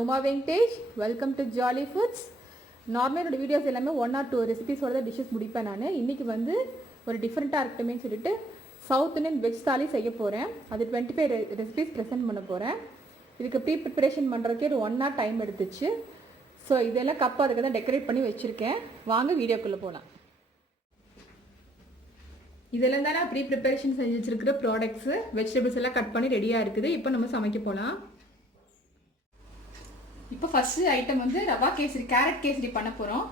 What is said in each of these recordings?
Uma Venkatesh. Welcome to Jolly Foods. நார்மலாக என்னோடய videos எல்லாமே 1 or 2 ரெசிபிஸோட தான் டிஷ்ஷஸ் முடிப்பேன் நான். இன்றைக்கி வந்து ஒரு டிஃப்ரெண்ட்டாக இருக்கட்டுமே சொல்லிட்டு சவுத் இந்தியன் வெஜ் தாலி செய்ய போகிறேன். அது 25 ரெசிபிஸ் ப்ரெசென்ட் பண்ண போகிறேன். இதுக்கு ப்ரிப்பரேஷன் பண்ணுறதுக்கே ஒரு 1 hour டைம் எடுத்துச்சு. ஸோ இதெல்லாம் கப் அதுக்கு தான் டெக்கரேட் பண்ணி வச்சுருக்கேன். வாங்க வீடியோக்குள்ளே போகலாம். இதெல்லாம் தான் நான் ப்ரிப்பரேஷன் செஞ்சு வச்சுருக்கிற ப்ராடக்ட்ஸு. வெஜிடபிள்ஸ் எல்லாம் கட் பண்ணி ரெடியாக இருக்குது. இப்போ நம்ம சமைக்க போகலாம். இப்போ ஃபஸ்ட்டு ஐட்டம் வந்து ரவா கேசரி, கேரட் கேசரி பண்ண போகிறோம்.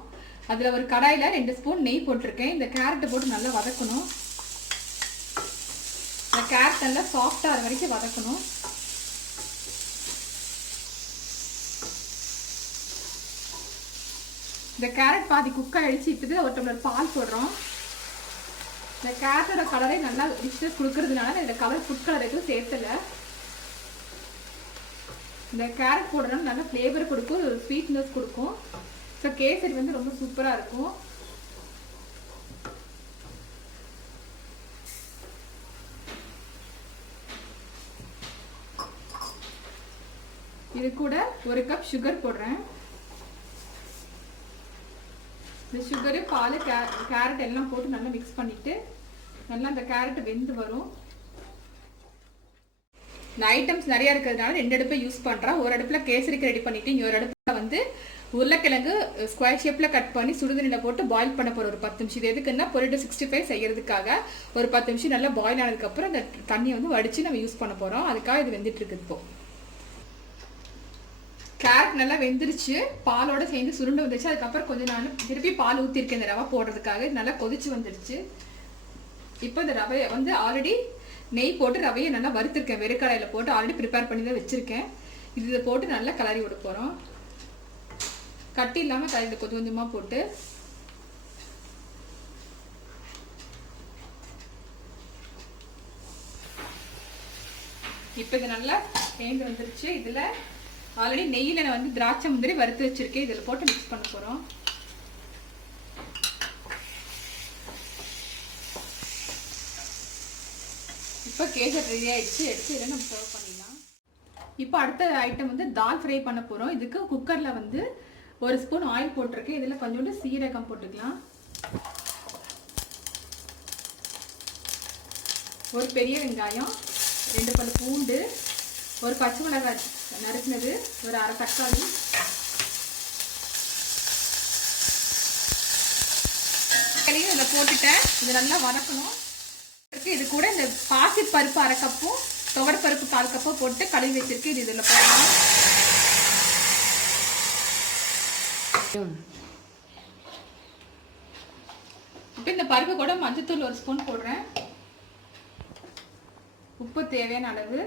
அதில் ஒரு கடாயில் 2 ஸ்பூன் நெய் போட்டிருக்கேன். இந்த கேரட்டை போட்டு நல்லா வதக்கணும். இந்த கேரட் நல்லா சாஃப்டாக அது வரைக்கும் வதக்கணும். இந்த கேரட் பாதி குக் ஆகிடுச்சு. இப்போ ஒரு டம்ளர் பால் போடுறோம். இந்த கேரட்டோட கலரை நல்லா டிஷ்ஷஸ் கொடுக்கறதுனால இதில் கலர் ஃபுட் கலர் எதுவும் சேர்த்தலை. இந்த கேரட் போடுறதுனால நல்லா ஃப்ளேவர் கொடுக்கும், ஸ்வீட்னஸ் கொடுக்கும். ஸோ கேசரி வந்து ரொம்ப சூப்பராக இருக்கும். இது கூட 1 கப் சுகர் போடுறேன். இந்த சுகரு, பால், கேரட் எல்லாம் போட்டு நல்லா மிக்ஸ் பண்ணிவிட்டு நல்லா இந்த கேரட் வெந்து வரும். இந்த ஐட்டம்ஸ் நிறையா இருக்கிறதுனால 2 அடுப்பை யூஸ் பண்ணுறேன். ஒரு அடுப்பில் கேசரிக்கு ரெடி பண்ணிவிட்டு இன்னொரு அடுப்பில் வந்து உருளைக்கிழங்கு ஸ்கொயர் ஷேப்பில் கட் பண்ணி சுடுதண்ணியில் போட்டு பாயில் பண்ண போகிற ஒரு 10 நிமிஷம். இது எதுக்குன்னா பொரிட்டு 65 செய்கிறதுக்காக ஒரு 10 நிமிஷம் நல்லா பாயில் ஆனதுக்கப்புறம் இந்த தண்ணியை வந்து வடித்து நம்ம யூஸ் பண்ண போகிறோம். அதுக்காக இது வெந்துட்டு இருக்குது. இப்போ கேரட் நல்லா வெந்துருச்சு, பாலோட சேர்ந்து சுருண்டு வந்துருச்சு. அதுக்கப்புறம் கொஞ்சம் நான் திருப்பி பால் ஊற்றிருக்கேன் இந்த ரவை போடுறதுக்காக. இது நல்லா கொதிச்சு வந்துருச்சு. இப்போ இந்த ரவையை வந்து ஆல்ரெடி நெய் போட்டு ரவையை நல்லா வறுத்துருக்கேன். வெறுக்கடையில் போட்டு ஆல்ரெடி ப்ரிப்பேர் பண்ணி தான் வச்சுருக்கேன். இதை போட்டு நல்லா கிளறி விட போகிறோம். கட்டி இல்லாமல் கலரியில் கொஞ்சம் கொஞ்சமாக போட்டு இப்போ இது நல்லா சேர்ந்து வந்துருச்சு. இதில் ஆல்ரெடி நெய்யில் நான் வந்து திராட்சை முந்திரி வறுத்து வச்சுருக்கேன். இதில் போட்டு மிக்ஸ் பண்ண போகிறோம். இப்போ கேசரி ரெடி ஆகிடுச்சு. எடுத்து இதை நம்ம சர்வ் பண்ணிடலாம். இப்போ அடுத்த ஐட்டம் வந்து தால் ஃப்ரை பண்ண போகிறோம். இதுக்கு குக்கரில் வந்து 1 ஸ்பூன் ஆயில் போட்டிருக்கேன். இதில் கொஞ்சோண்டு சீரகம் போட்டுக்கலாம். ஒரு பெரிய வெங்காயம், 2 பல் பூண்டு, ஒரு பச்சை மிளகாய் நறுக்கினது, ஒரு அரை தக்காளி, இதில் போட்டுட்டேன். இது நல்லா வதக்கணும். இது கூட இந்த பாசி பருப்பு 1/2 கப்பும் துவரப்பருப்பு 1/4 கப்பும் போட்டு கழுவி வச்சிருக்கு. இது இதில் போடலாம். இப்போ இந்த பருப்பு கூட மஞ்சத்தூள் 1 ஸ்பூன் போடுறேன். உப்பு தேவையான அளவு.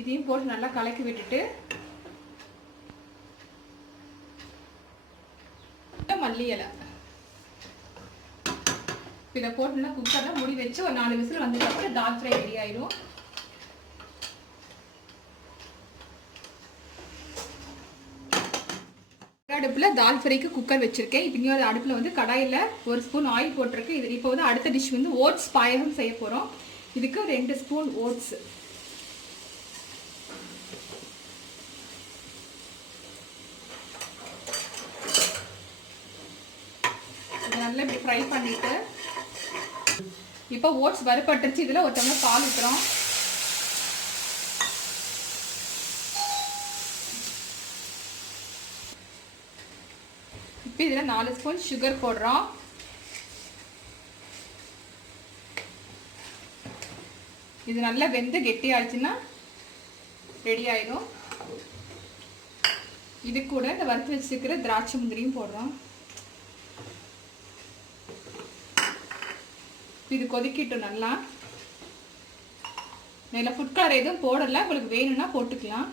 இதையும் போட்டு நல்லா கலக்கி விட்டுட்டு மல்லி இலை இதை போட்டுனா குக்கரில் மூடி வச்சு ஒரு 4 விசில் வந்ததுக்கப்புறம் தால் ஃப்ரை ரெடி ஆயிடும். அடுப்பில் தால் ஃப்ரைக்கு குக்கர் வச்சுருக்கேன். இப்போ இன்னொரு அடுப்பில் வந்து கடாயில் 1 ஸ்பூன் ஆயில் போட்டிருக்கு. இது இப்போ வந்து அடுத்த டிஷ் வந்து ஓட்ஸ் பாயசம் செய்ய போகிறோம். இதுக்கு 2 ஸ்பூன் ஓட்ஸ், நல்லா இப்படி ஃப்ரை பண்ணிட்டு இப்போ ஓட்ஸ் வறுபட்டுருச்சு. இதில் ஒரு டம்ளர் பால் ஊற்றுறோம். இப்போ இதில் 4 ஸ்பூன் சுகர் போடுறோம். இது நல்லா வெந்து கெட்டி ஆயிடுச்சுன்னா ரெடி ஆயிடும். இது கூட இந்த வறுத்து வச்சுருக்கிற திராட்சை முந்திரியும் போடுறோம். இது கொதிக்கிட்டும் நல்லா. இதில் ஃபுட் கலர் எதுவும் போடலை. உங்களுக்கு வேணும்னா போட்டுக்கலாம்.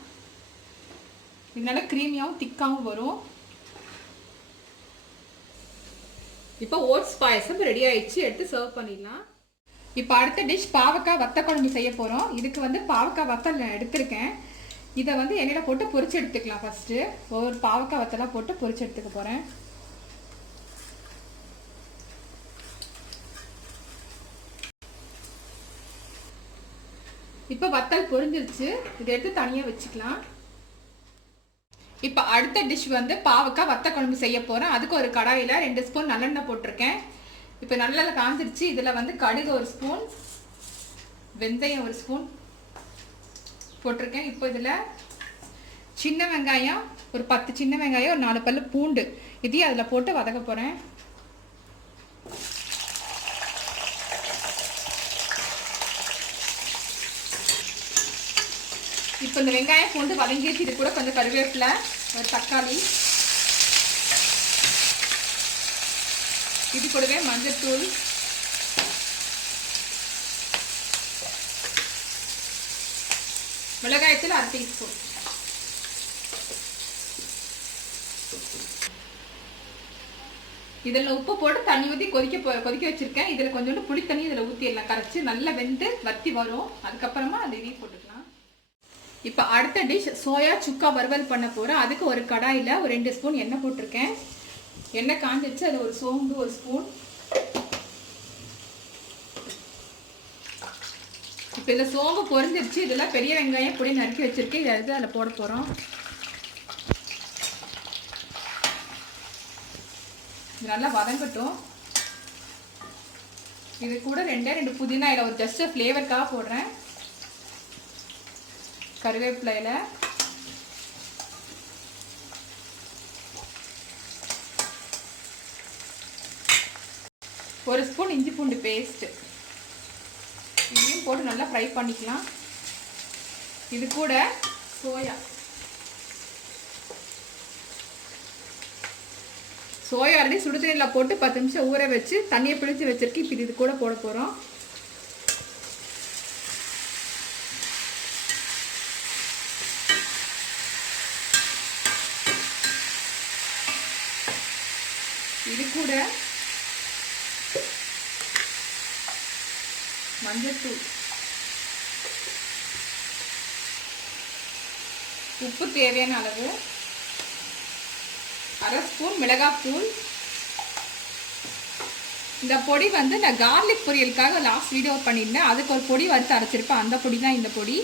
இதனால க்ரீமியாகவும் திக்காகவும் வரும். இப்போ ஓட்ஸ் பாயசம் ரெடி ஆயிடுச்சு. எடுத்து சர்வ் பண்ணிடலாம். இப்போ அடுத்த டிஷ் பாவக்காய் வத்த குழம்பு செய்ய போகிறோம். இதுக்கு வந்து பாவக்காய் வத்தல் நான் எடுத்திருக்கேன். இதை வந்து எண்ணெயில் போட்டு பொரிச்சு எடுத்துக்கலாம். ஃபஸ்ட்டு ஒரு பாவக்காய் வத்தலாம் போட்டு பொரிச்சு எடுத்துக்க போகிறேன். இப்போ வத்தல் பொரிஞ்சிருச்சு, இதை எடுத்து தனியாக வச்சுக்கலாம். இப்போ அடுத்த டிஷ் வந்து பாவக்காய் வத்த குழம்பு செய்ய போகிறேன். அதுக்கு ஒரு கடாயில் 2 ஸ்பூன் நல்லெண்ணெய் போட்டிருக்கேன். இப்போ நல்லெண்ணெய் காஞ்சிருச்சு. இதில் வந்து கடுகு 1 ஸ்பூன், வெந்தயம் 1 ஸ்பூன் போட்டிருக்கேன். இப்போ இதில் சின்ன வெங்காயம் ஒரு 10 சின்ன வெங்காயம், ஒரு 4 பல்லு பூண்டு இதையும் அதில் போட்டு வதக்க போகிறேன். இப்போ இந்த வெங்காயம் பூண்டு வதங்கிடுச்சு. இது கூட கொஞ்சம் கருவேப்பிலை, ஒரு தக்காளி, இது கூடவே மஞ்சள்தூள், மிளகாய்த்தூள் 1/2 டீஸ்பூன். இதில் உப்பு போட்டு தண்ணி ஊற்றி கொதிக்க வச்சிருக்கேன். இதில் கொஞ்சோண்டு புளி தண்ணி இதில் ஊற்றிடலாம், கரைச்சி நல்லா வெந்து வத்தி வரும். அதுக்கப்புறமா அந்த இதையும் போட்டுக்கலாம். இப்போ அடுத்த டிஷ் சோயா சுக்கா வறுவல் பண்ண போகிறேன். அதுக்கு ஒரு கடாயில் ஒரு 2 ஸ்பூன் எண்ணெய் போட்டிருக்கேன். எண்ணெய் காஞ்சிச்சு. அது ஒரு சோம்பு 1 ஸ்பூன். இப்போ இதில் சோம்பு பொரிஞ்சிருச்சு. இதெல்லாம் பெரிய வெங்காயம் பொடி நறுக்கி வச்சிருக்கேன். இதை எடுத்து அதில் போட போகிறோம். இது நல்லா வதங்கட்டும். இது கூட 2 புதினா இலை ஒரு ஜஸ்ட் ஃப்ளேவருக்காக போடுறேன். கருவேப்பிலை இலை, ஒரு ஸ்பூன் இஞ்சி பூண்டு பேஸ்ட் இதையும் போட்டு நல்லா ஃப்ரை பண்ணிக்கலாம். இது கூட சோயா ஆல்ரெடி சுடுதண்ணியில் போட்டு 10 நிமிஷம் ஊற வச்சு தண்ணியை பிடிச்சி வச்சிருக்கு. இப்போ இது கூட போட போகிறோம். இது கூட மஞ்சள்தூள், உப்பு தேவையான அளவு, 1/2 ஸ்பூன் மிளகாய்த்தூள். இந்த பொடி வந்து நான் கார்லிக் பொரியலுக்காக லாஸ்ட் வீடியோ பண்ணியிருந்தேன். அதுக்கு ஒரு பொடி வறுத்து அரைச்சிருப்பேன். அந்த பொடி தான் இந்த பொடி.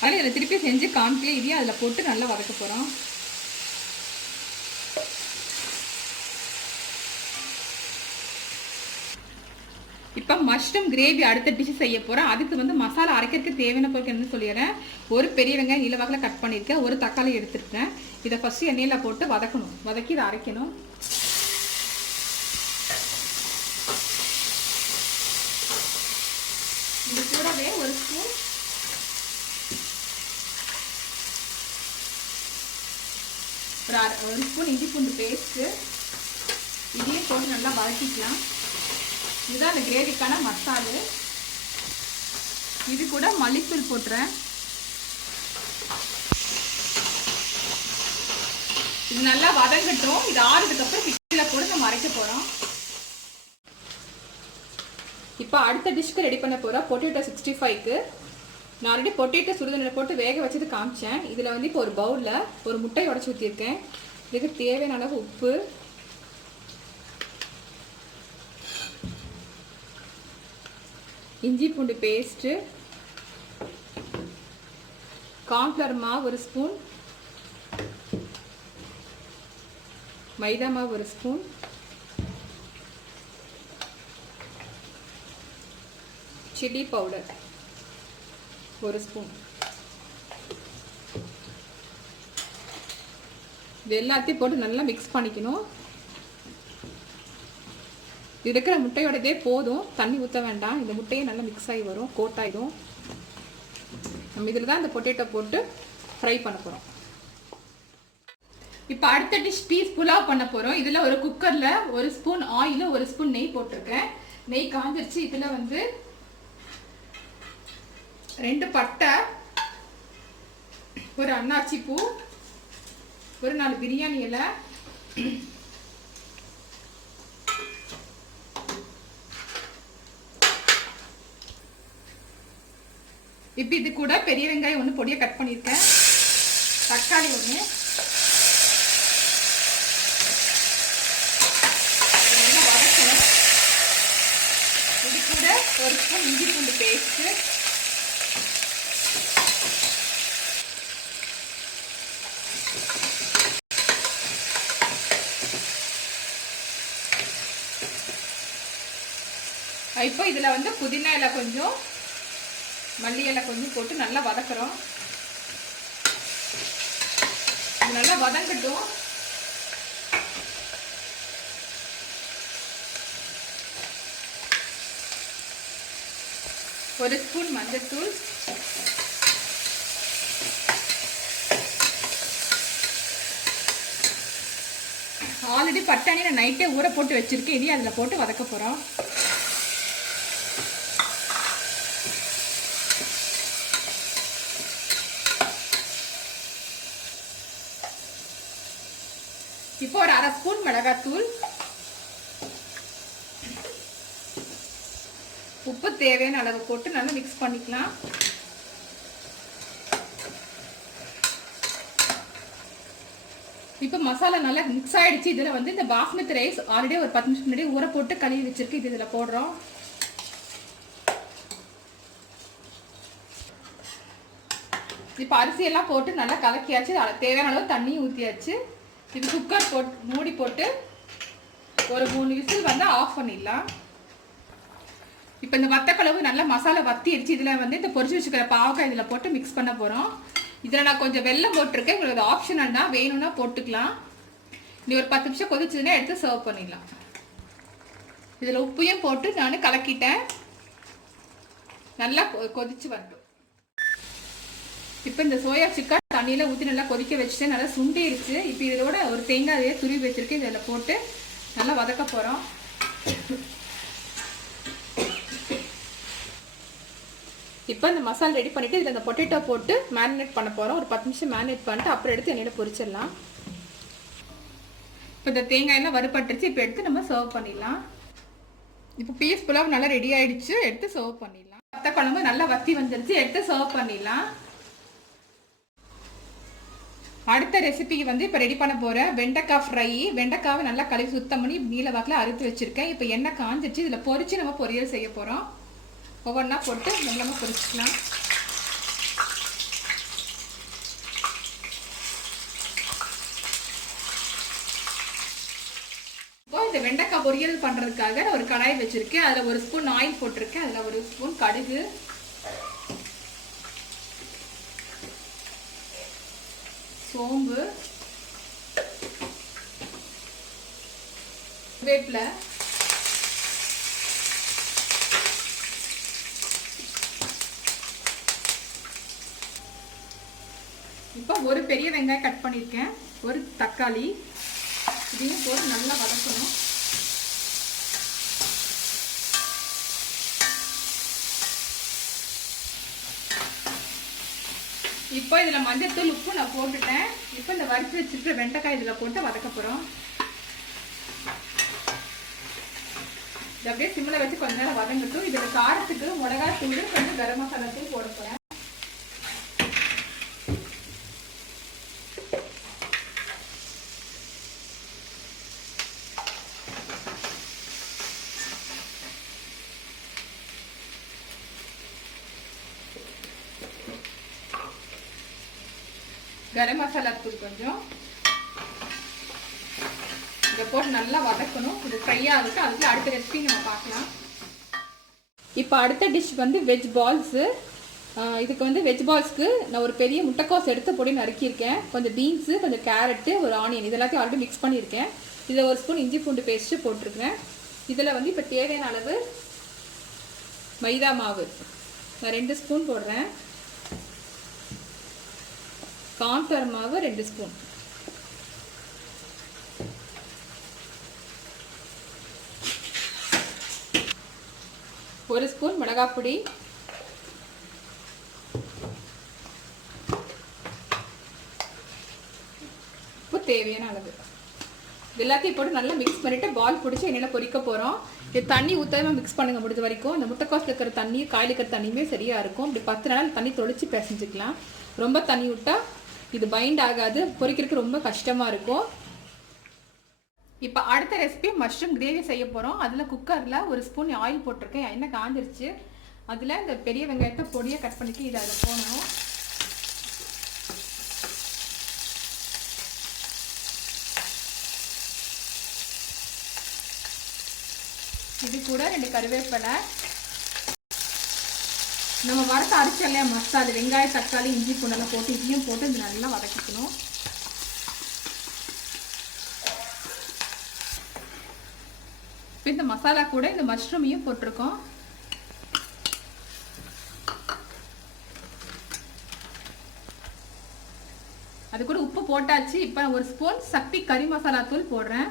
அதனால் இதில் திருப்பி செஞ்சு காமிக்கல. இதையும் அதில் போட்டு நல்லா வதக்க போகிறோம். இப்போ மஷ்ரூம் கிரேவி அடுத்த டிஷ் செய்ய போகிறேன். அதுக்கு வந்து மசாலா அரைக்கிறதுக்கு தேவையான பொருட்கள் என்ன சொல்லிடுறேன். ஒரு பெரிய வெங்காயம் நீளவாக்கில் கட் பண்ணியிருக்கேன். ஒரு தக்காளி எடுத்துருக்கேன். இதை ஃபஸ்ட்டு எண்ணெயில் போட்டு வதக்கணும். வதக்கி இதை அரைக்கணும். இது கூடவே ஒரு ஸ்பூன் இஞ்சி பூண்டு பேஸ்ட்டு இதையும் போட்டு நல்லா வதக்கிக்கலாம். இதுதான் அந்த கிரேவிக்கான மசாலு. இது கூட மல்லித்தூள் போட்டுறேன். இது நல்லா வதங்கட்டும். இது ஆறுறதுக்கு அப்புறம் மிக்ஸியில் போட்டு நம்ம அரைக்க போகிறோம். இப்போ அடுத்த டிஷ்க்கு ரெடி பண்ண போகிறோம். பொட்டேட்டோ 65க்கு நான் ஆல்ரெடி பொட்டேட்டோ சுடுதண்ணில் போட்டு வேக வச்சது காமிச்சேன். இதில் வந்து இப்போ ஒரு பவுலில் ஒரு முட்டை உடச்சி ஊற்றிருக்கேன். இதுக்கு தேவையான அளவு உப்பு, இஞ்சி பூண்டு பேஸ்ட்டு, கார்ன்ஃப்ளவர் மாவு 1 ஸ்பூன், மைதா மாவு 1 ஸ்பூன், சில்லி பவுடர் 1 ஸ்பூன். இது எல்லாத்தையும் போட்டு நல்லா மிக்ஸ் பண்ணிக்கணும். இது இருக்கிற முட்டையோடதே போதும், தண்ணி ஊற்ற வேண்டாம். இந்த முட்டையே நல்லா மிக்ஸ் ஆகி வரும், கோட் ஆகிடும். நம்ம இதில் தான் இந்த பொட்டேட்டோ போட்டு ஃப்ரை பண்ண போகிறோம். இப்போ அடுத்த டிஷ் பீஸ் புலாவ் பண்ண போகிறோம். இதில் ஒரு குக்கரில் 1 ஸ்பூன் ஆயில், 1 ஸ்பூன் நெய் போட்டிருக்கேன். நெய் காஞ்சிருச்சு. இதில் வந்து 2 பட்டை, ஒரு அன்னாச்சி பூ, ஒரு 4 பிரியாணி இலை, இப்போ இது கூட பெரிய வெங்காயம் 1 பொடியை கட் பண்ணியிருக்கேன், தக்காளி 1, நல்லா வதக்கணும். இது கூட 1 ஸ்பூன் இஞ்சி பூண்டு பேஸ்ட்டு, இப்போ இதில் வந்து புதினா இலை கொஞ்சம் மல்லி இலை கொஞ்சம் போட்டு நல்லா வதக்குறோம். இது நல்லா வதங்கட்டும். ஒரு ஸ்பூன் மஞ்சள்தூள், ஆல்ரெடி பட்டாணி நான் நைட்டே ஊற போட்டு வச்சிருக்கேன். இதையும் அதில் போட்டு வதக்க போகிறோம். இப்போ ஒரு அரை ஸ்பூன் மிளகாத்தூள், உப்பு தேவையான அளவு போட்டு நல்லா மிக்ஸ் பண்ணிக்கலாம். இப்போ மசாலா நல்லா மிக்ஸ் ஆயிடுச்சு. இதில் வந்து இந்த பாஸ்மதி ரைஸ் ஆல்ரெடி ஒரு 10 நிமிஷம் முன்னாடி ஊற போட்டு கழுவி வச்சிருக்கு. இது இதில் போடுறோம். இப்போ அரிசியெல்லாம் போட்டு நல்லா கலக்கியாச்சு. தேவையான அளவு தண்ணியும் ஊற்றியாச்சு. இப்போ குக்கர் போட்டு மூடி போட்டு ஒரு 3 விசில் வந்து ஆஃப் பண்ணிடலாம். இப்போ இந்த வத்தக்கலவு நல்லா மசாலா வத்திடுச்சு. இதில் வந்து இந்த பொரிச்சு வச்சுக்கிற பாவக்காய் இதில் போட்டு மிக்ஸ் பண்ண போகிறோம். இதில் நான் கொஞ்சம் வெல்லம் போட்டிருக்கேன். உங்களுக்கு ஆப்ஷனல் தான், வேணும்னா போட்டுக்கலாம். நீ ஒரு 10 நிமிஷம் கொதிச்சதுன்னா எடுத்து சர்வ் பண்ணிடலாம். இதில் உப்பையும் போட்டு நான் கலக்கிட்டேன். நல்லா கொதிச்சு வரட்டும். இப்போ இந்த சோயா சிக்கன் தண்ணியில் ஊற்றி நல்லா கொதிக்க வச்சுட்டு நல்லா சுண்டிடுச்சு. இப்போ இதோட ஒரு தேங்காயை துருவி வச்சுருக்கேன். இதில் போட்டு நல்லா வதக்க போகிறோம். இப்போ இந்த மசாலா ரெடி பண்ணிவிட்டு இதில் இந்த பொட்டேட்டோ போட்டு மேரினேட் பண்ண போகிறோம். ஒரு 10 நிமிஷம் மேரினேட் பண்ணிட்டு அப்புறம் எடுத்து எண்ணெயில் பொரிச்சிடலாம். இப்போ இந்த தேங்காயெல்லாம் வறுபட்டுருச்சு. இப்போ எடுத்து நம்ம சர்வ் பண்ணிடலாம். இப்போ பீஸ் புலாவ் நல்லா ரெடி ஆகிடுச்சு. எடுத்து சர்வ் பண்ணிடலாம். வத்த குழம்பு நல்லா வத்தி வந்துருச்சு. எடுத்து சர்வ் பண்ணிடலாம். அடுத்த ரெசிபிக்கு வந்து இப்போ ரெடி பண்ண போகிறேன் வெண்டைக்காய் ஃப்ரை. வெண்டைக்காவை நல்லா கழுவி சுத்தம் பண்ணி நீல வாக்கில் அறுத்து வச்சுருக்கேன். இப்போ எண்ணெய் காஞ்சிச்சு. இதில் பொரிச்சு நம்ம பொரியல் செய்ய போகிறோம். ஒவ்வொன்றா போட்டு வெள்ளமாக பொரிச்சிக்கலாம். இப்போ இந்த வெண்டைக்காய் பொரியல் பண்ணுறதுக்காக நான் ஒரு கடாய் வச்சுருக்கேன். அதில் ஒரு ஸ்பூன் ஆயில் போட்டிருக்கேன். அதில் ஒரு ஸ்பூன் கடுகு, சோம்பு, வேப்பிலை, இப்போ ஒரு பெரிய வெங்காயம் கட் பண்ணியிருக்கேன், ஒரு தக்காளி, இதையும் போட்டு நல்லா வதக்கணும். இப்போ இதில் மஞ்சள்தூள் உப்பு நான் போட்டுட்டேன். இப்போ இந்த வறுத்து வச்சுட்டு வெண்டைக்காய் இதில் போட்டு வதக்க போகிறோம். இது அப்படியே சிம்மில் வச்சு கொஞ்ச நேரம் வதங்கட்டும். இதில் காரத்துக்கு மிளகாய் தூள், கொஞ்சம் கரம் மசாலா தூள் போட போகிறேன். கரம் மசாலா தூள் கொஞ்சம் இதை போட்டு நல்லா வதக்கணும். இது ஃப்ரை ஆகுது. அதுக்கு அடுத்த ரெசிபி நம்ம பார்க்கலாம். இப்போ அடுத்த டிஷ் வந்து வெஜ் பால்ஸு. இதுக்கு வந்து வெஜ் பால்ஸ்க்கு நான் ஒரு பெரிய முட்டைக்கோஸ் எடுத்து பொடி நறுக்கியிருக்கேன். கொஞ்சம் பீன்ஸு, கொஞ்சம் கேரட்டு, ஒரு ஆனியன், இது எல்லாத்தையும் ஆல்ரெடி மிக்ஸ் பண்ணியிருக்கேன். இதில் ஒரு ஸ்பூன் இஞ்சி பூண்டு பேஸ்ட்டு போட்டிருக்கேன். இதில் வந்து இப்போ தேவையான அளவு மைதா மாவு நான் 2 ஸ்பூன் போடுறேன். கார்ன்ஃப்ளவர் மாவு 2 ஸ்பூன், ஒரு ஸ்பூன் மிளகாய் பொடி, உப்பு தேவையான அளவு. இது எல்லாத்தையும் போட்டு நல்லா மிக்ஸ் பண்ணிவிட்டு பால் பிடிச்சி எண்ணெயில் பொரிக்க போகிறோம். இது தண்ணி ஊற்றாமல் மிக்ஸ் பண்ணுங்கள் முடிஞ்ச வரைக்கும். இந்த முட்டைக்கோஸ் இருக்கிற தண்ணி, காயில் இருக்கிற தண்ணியுமே சரியாக இருக்கும். இப்படி 10 நாள் தண்ணி தொளிச்சு பிசைஞ்சிக்கலாம். ரொம்ப தண்ணி விட்டால் இது பைண்ட் ஆகாது, பொரிக்கிறதுக்கு ரொம்ப கஷ்டமாக இருக்கும். இப்போ அடுத்த ரெசிபி மஷ்ரூம் கிரேவி செய்ய போகிறோம். அதில் குக்கரில் ஒரு ஸ்பூன் ஆயில் போட்டிருக்கேன். எண்ணெய் காஞ்சிருச்சு. அதில் இந்த பெரிய வெங்காயத்தை பொடியை கட் பண்ணிட்டு இதை அதில் போடணும். இது கூட 2 கருவேப்பிலை, நம்ம வறுத்து அரைச்சோம் இல்லையா மசாலா, வெங்காயம் தக்காளி இஞ்சி பூண்டெல்லாம் போட்டு இதையும் போட்டு இது நல்லா வதக்கிக்கணும். இப்போ இந்த மசாலா கூட இந்த மஷ்ரூமையும் போட்டிருக்கோம். அது கூட உப்பு போட்டாச்சு. இப்போ 1 ஸ்பூன் சக்தி கறி மசாலா தூள் போடுறேன்.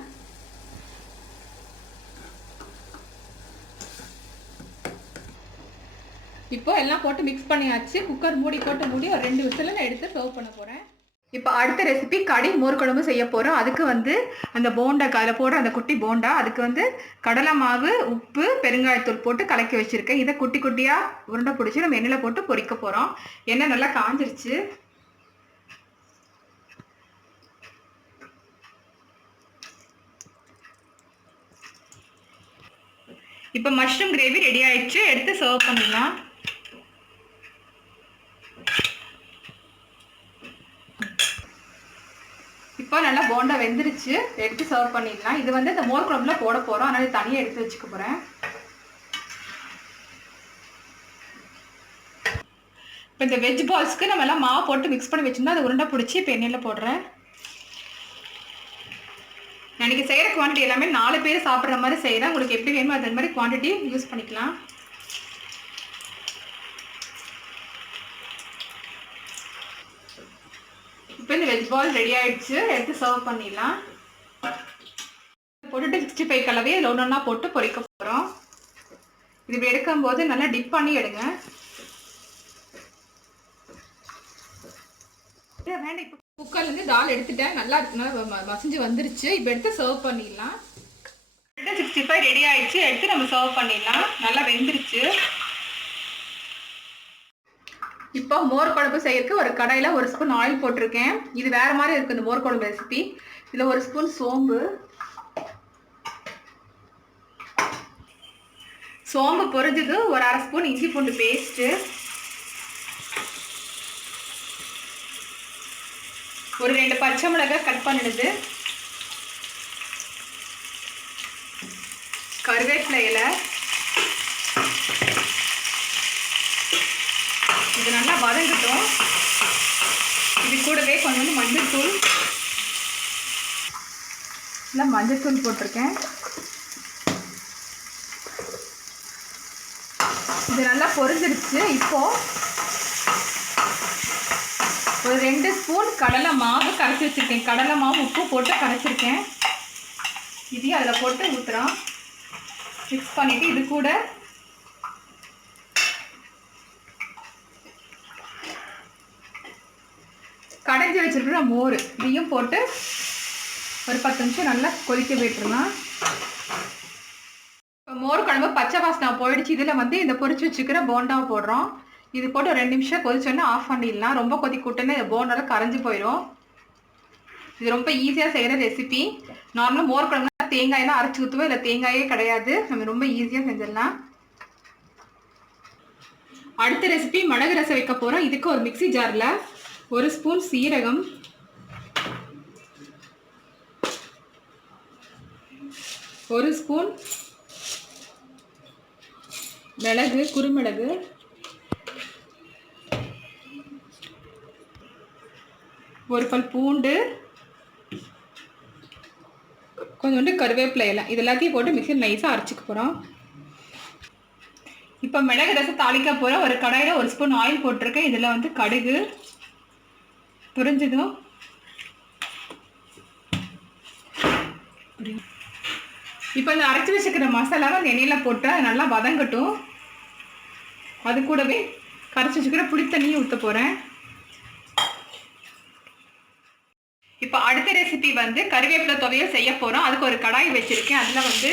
இப்போ எல்லாம் போட்டு மிக்ஸ் பண்ணியாச்சு. குக்கர் மூடி போட்டு மூடி ஒரு 2 விசில் நான் எடுத்து சர்வ் பண்ண போகிறேன். இப்போ அடுத்த ரெசிபி கடி மோர் குழம்பு செய்ய போகிறோம். அதுக்கு வந்து அந்த போண்டா அதில் போடுற அந்த குட்டி போண்டா, அதுக்கு வந்து கடலை மாவு, உப்பு, பெருங்காயத்தூள் போட்டு கலக்கி வச்சுருக்கேன். இதை குட்டி குட்டியாக உருண்டை பிடிச்சி நம்ம எண்ணெயில் போட்டு பொரிக்க போகிறோம். எண்ணெய் நல்லா காஞ்சிருச்சு. இப்போ மஷ்ரூம் கிரேவி ரெடி ஆயிடுச்சு. எடுத்து சர்வ் பண்ணிடலாம். இப்போ நல்லா போண்டா வெந்துருச்சு. எடுத்து சர்வ் பண்ணிடலாம். இது வந்து இந்த மோர் குழம்புல போட போகிறோம், அதனால தனியாக எடுத்து வச்சுக்க போகிறேன். இப்போ இந்த வெஜ் பால்ஸ்க்கு நம்ம எல்லாம் மாவு போட்டு மிக்ஸ் பண்ணி வச்சுருந்தா அதை உருண்டை பிடிச்சி இப்போ எண்ணெயில் போடுறேன். எனக்கு செய்கிற குவான்டிட்டி எல்லாமே 4 பேர் சாப்பிட்ற மாதிரி செய்கிறேன். உங்களுக்கு எப்படி வேணுமோ அது மாதிரி குவான்டிட்டி யூஸ் பண்ணிக்கலாம். இப்போ இந்த வெஜ் பால் ரெடி ஆகிடுச்சு. எடுத்து சர்வ் பண்ணிடலாம். பொட்டேட்டோ 65 கலவையை ஒன்றா போட்டு பொரிக்க போகிறோம். இது எடுக்கும்போது நல்லா டிப் பண்ணி எடுங்க. வேண்டாம். இப்போ குக்கர்லேருந்து தால் எடுத்துட்டேன். நல்லா மசிஞ்சு வந்துருச்சு. இப்போ எடுத்து சர்வ் பண்ணிடலாம். 65 ரெடி ஆயிடுச்சு. எடுத்து நம்ம சர்வ் பண்ணிடலாம். நல்லா வெந்துருச்சு. இப்போ மோர் குழம்பு செய்யறதுக்கு ஒரு கடாயில் 1 ஸ்பூன் ஆயில் போட்டிருக்கேன். இது வேற மாதிரி இருக்கு இந்த மோர் குழம்பு ரெசிபி. இதில் 1 ஸ்பூன் சோம்பு பொரிஞ்சது. ஒரு 1/2 ஸ்பூன் இஞ்சி பூண்டு பேஸ்ட்டு, ஒரு 2 பச்சை மிளகாய் கட் பண்ணிடுது, கருவேப்பிலை இலை, இது நல்லா வதங்கட்டும். இது கூடவே கொஞ்சம் மஞ்சள்தூள், இல்லை மஞ்சள்தூள் போட்டிருக்கேன். இது நல்லா பொரிஞ்சிருச்சு. இப்போ ஒரு 2 ஸ்பூன் கடலை மாவு கரைச்சி வச்சுருக்கேன். கடலை மாவு உப்பு போட்டு கரைச்சிருக்கேன். இதையும் அதில் போட்டு ஊற்றுறோம். மிக்ஸ் பண்ணிவிட்டு இது கூட கடைஞ்சி வச்சுருக்கிற மோர் இதையும் போட்டு ஒரு 10 நிமிஷம் நல்லா கொதிக்க விட்டுருலாம். இப்போ மோர் குழம்பு பச்சை வாசனை போயிடுச்சு. இதில் வந்து இந்த பொரிச்சு வச்சுக்கிற போண்டாவை போடுறோம். இது போட்டு ஒரு 2 நிமிஷம் கொதிச்சோன்னா ஆஃப் பண்ணிடலாம். ரொம்ப கொதிக்கூட்டன்னு போண்டாவில் கரைஞ்சி போயிடும். இது ரொம்ப ஈஸியாக செய்கிற ரெசிபி. நார்மலாக மோர் குழம்புனா தேங்காயெல்லாம் அரைச்சி ஊற்றுவோம். இல்லை தேங்காயே கிடையாது. நம்ம ரொம்ப ஈஸியாக செஞ்சிடலாம். அடுத்த ரெசிபி மிளகு ரசம் வைக்க போகிறோம். இதுக்கு ஒரு மிக்சி ஜாரில் 1 ஸ்பூன் சீரகம், 1 ஸ்பூன் மிளகு, குறுமிளகு, 1 பல் பூண்டு, கொஞ்சோண்டு கருவேப்பிலை இலை, இது எல்லாத்தையும் போட்டு மிக்சியில் நைஸாக அரைச்சிக்க போகிறோம். இப்போ மிளகு ரசம் தாளிக்க போகிறோம். ஒரு கடாயில் 1 ஸ்பூன் ஆயில் போட்டிருக்கேன். இதில் வந்து கடுகு புரிஞ்சதும் இப்போ இந்த அரைச்சி வச்சுக்கிற மசாலாவை அந்த எண்ணெயில் போட்டு அது நல்லா வதங்கட்டும். அது கூடவே கரைச்சி வச்சுக்கிற புளி தண்ணியும் ஊற்ற போகிறேன். இப்போ அடுத்த ரெசிபி வந்து கருவேப்பிலை துவையல் செய்ய போகிறோம். அதுக்கு ஒரு கடாய் வச்சுருக்கேன். அதில் வந்து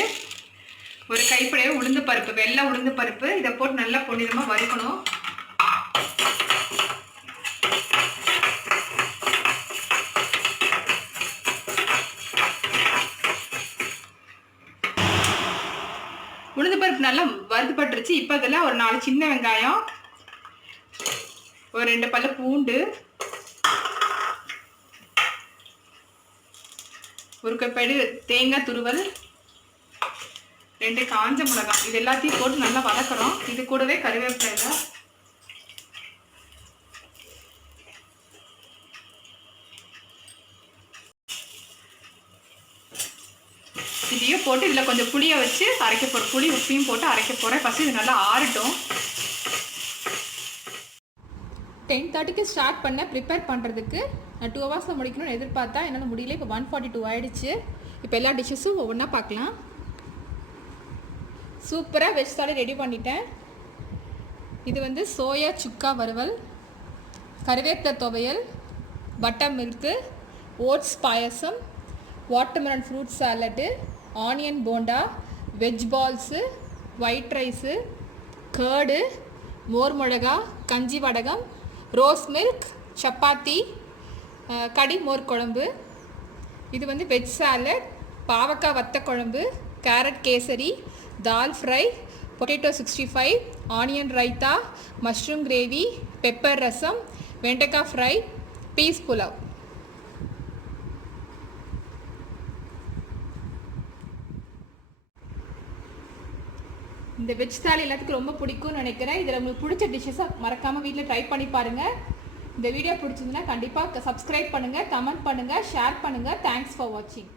ஒரு கைப்பிடியே உளுந்து பருப்பு, வெள்ளை உளுந்து பருப்பு, இதை போட்டு நல்லா பொன்னிறமாக வறுக்கணும். உளுந்து பருப்பு நல்லா வறுத்துப்பட்டுருச்சு. இப்போ இதில் ஒரு 4 சின்ன வெங்காயம், ஒரு 2 பல்லு பூண்டு, ஒரு கப்பேடு தேங்காய் துருவல், 2 காஞ்ச மிளகாய் இது எல்லாத்தையும் போட்டு நல்லா வதக்குறோம். இது கூடவே கறிவேப்பிலை இதையும் போட்டு இதில் கொஞ்சம் புளியை வச்சு அரைக்க போகிறோம். புளி உப்பையும் போட்டு அரைக்க போகிறேன். ஃபஸ்ட்டு இது நல்லா ஆறட்டும். 10:30க்கு ஸ்டார்ட் பண்ண ப்ரிப்பேர் பண்ணுறதுக்கு நான் 2 ஹவர்ஸில் முடிக்கணும்னு எதிர்பார்த்தா என்னால் முடியல. இப்போ 1:42 ஆகிடுச்சு. இப்போ எல்லா டிஷ்ஷஸும் ஒவ்வொன்றா பார்க்கலாம். சூப்பராக வெஜ் தாலி ரெடி பண்ணிட்டேன். இது வந்து சோயா சுக்கா வறுவல், கருவேப்பிலை துவையல், buttermilk, oats payasam, watermelon fruit salad, onion bonda, veg balls, white rice, curd, மோர் மிளகா, கஞ்சி வடகம், ரோஸ் மில்க், சப்பாத்தி, கடி மோர் குழம்பு. இது வந்து வெஜ் சாலட், பாவக்காய் வத்த குழம்பு, carrot kesari, dal fry, potato 65, onion raita, mushroom gravy, pepper rasam, வெண்டைக்காய் ஃப்ரை, பீஸ் புலாவ். இந்த வெஜ் தாலி எல்லாத்துக்கும் ரொம்ப பிடிக்கும்னு நினைக்கிறேன். இதில் உங்களுக்கு பிடிச்ச டிஷ்ஷஸை மறக்காமல் வீட்டில் ட்ரை பண்ணி பாருங்கள். இந்த வீடியோ பிடிச்சிருந்துன்னா கண்டிப்பாக சப்ஸ்கிரைப் பண்ணுங்கள், கமெண்ட் பண்ணுங்கள், ஷேர் பண்ணுங்கள். தேங்க்ஸ் ஃபார் வாட்சிங்.